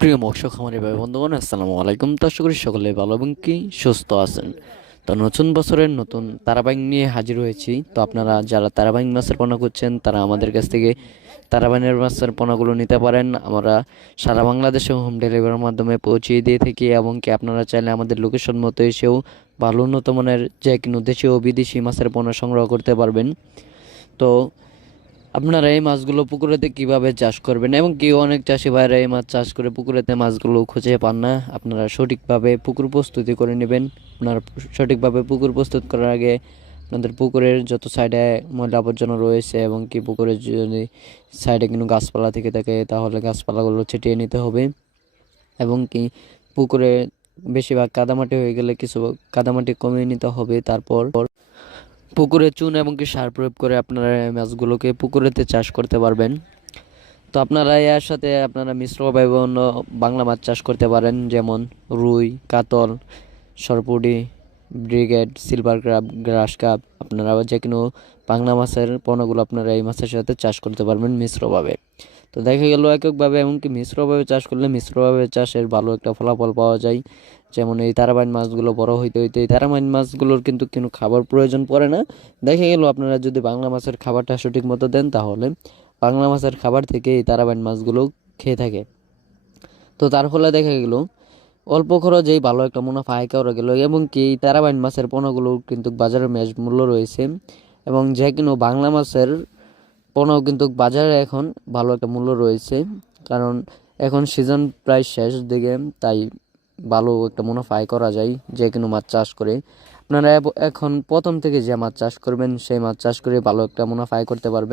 প্রিয় মৎস্য খামারি ভাই বন্ধুগণ, আসসালামু আলাইকুম। তো আশা করি সকলে ভালো এবং কি সুস্থ আছেন। তো নতুন বছরের নতুন তারাবাইং নিয়ে হাজির হয়েছি। তো আপনারা যারা তারাবাইং মাছের পোনা করছেন তারা আমাদের কাছ থেকে তারাবাইনের মাছের পোনাগুলো নিতে পারেন। আমরা সারা বাংলাদেশে হোম ডেলিভারির মাধ্যমে পৌঁছিয়ে দিয়ে থাকি, এবং কি আপনারা চাইলে আমাদের লোকেশন মতো এসেও ভালো উন্নত মানের যে কোনো দেশীয় ও বিদেশি মাছের পোনা সংগ্রহ করতে পারবেন। তো আপনারা এই মাছগুলো পুকুরেতে কিভাবে চাষ করবেন, এবং কি অনেক চাষি ভাইরা এই মাছ চাষ করে পুকুরেতে মাছগুলো খুঁজে পান না। আপনারা সঠিকভাবে পুকুর প্রস্তুতি করে নেবেন। আপনারা সঠিকভাবে পুকুর প্রস্তুত করার আগে আপনাদের পুকুরের যত সাইডে ময়লা আবর্জনা রয়েছে, এবং কি পুকুরের যদি সাইডে কোনো গাছপালা থেকে থাকে তাহলে গাছপালাগুলো ছিটিয়ে নিতে হবে। এবং কি পুকুরে বেশিরভাগ কাদামাটি হয়ে গেলে কিছু কাদামাটি কমিয়ে নিতে হবে। তারপর পুকুরে চুন এবং কি সার প্রয়োগ করে আপনারা এই মাছগুলোকে পুকুরেতে চাষ করতে পারবেন। তো আপনারা এর সাথে আপনারা মিশ্রভাবে বিভিন্ন বাংলা মাছ চাষ করতে পারেন, যেমন রুই, কাতল, সরপুঁটি, ব্রিগেড, সিলভার ক্রাব, গ্রাস কাপ। আপনারা যে কোনো বাংলা মাছের পোনাগুলো আপনারা এই মাছের সাথে চাষ করতে পারবেন মিশ্রভাবে। তো দেখা গেল এককভাবে এমনকি মিশ্রভাবে চাষ করলে মিশ্রভাবে চাষের ভালো একটা ফলাফল পাওয়া যায়। যেমন এই তারাবাইন মাছগুলো বড় হইতে হইতে এই তারাবাইন মাছগুলোর কিন্তু কোনো খাবার প্রয়োজন পড়ে না। দেখা গেল আপনারা যদি বাংলা মাছের খাবারটা সঠিক মতো দেন তাহলে বাংলা মাছের খাবার থেকে এই তারাবাইন মাছগুলো খেয়ে থাকে। তো তার ফলে দেখা গেল অল্প খরচেই ভালো একটা মুনাফা আয় করা গেল, এবং কি এই তারাবাইন মাছের পোনাগুলোর কিন্তু বাজারে ম্যাচ মূল্য রয়েছে, এবং যে কোনো বাংলা মাছের পোনাও কিন্তু বাজারে এখন ভালো একটা মূল্য রয়েছে। কারণ এখন সিজন প্রায় শেষ দিকে, তাই ভালো একটা মুনাফা আয় করা যায় যে কোনো মাছ চাষ করে। আপনারা এখন প্রথম থেকে যে মাছ চাষ করবেন সেই মাছ চাষ করে ভালো একটা মুনাফা আয় করতে পারবেন।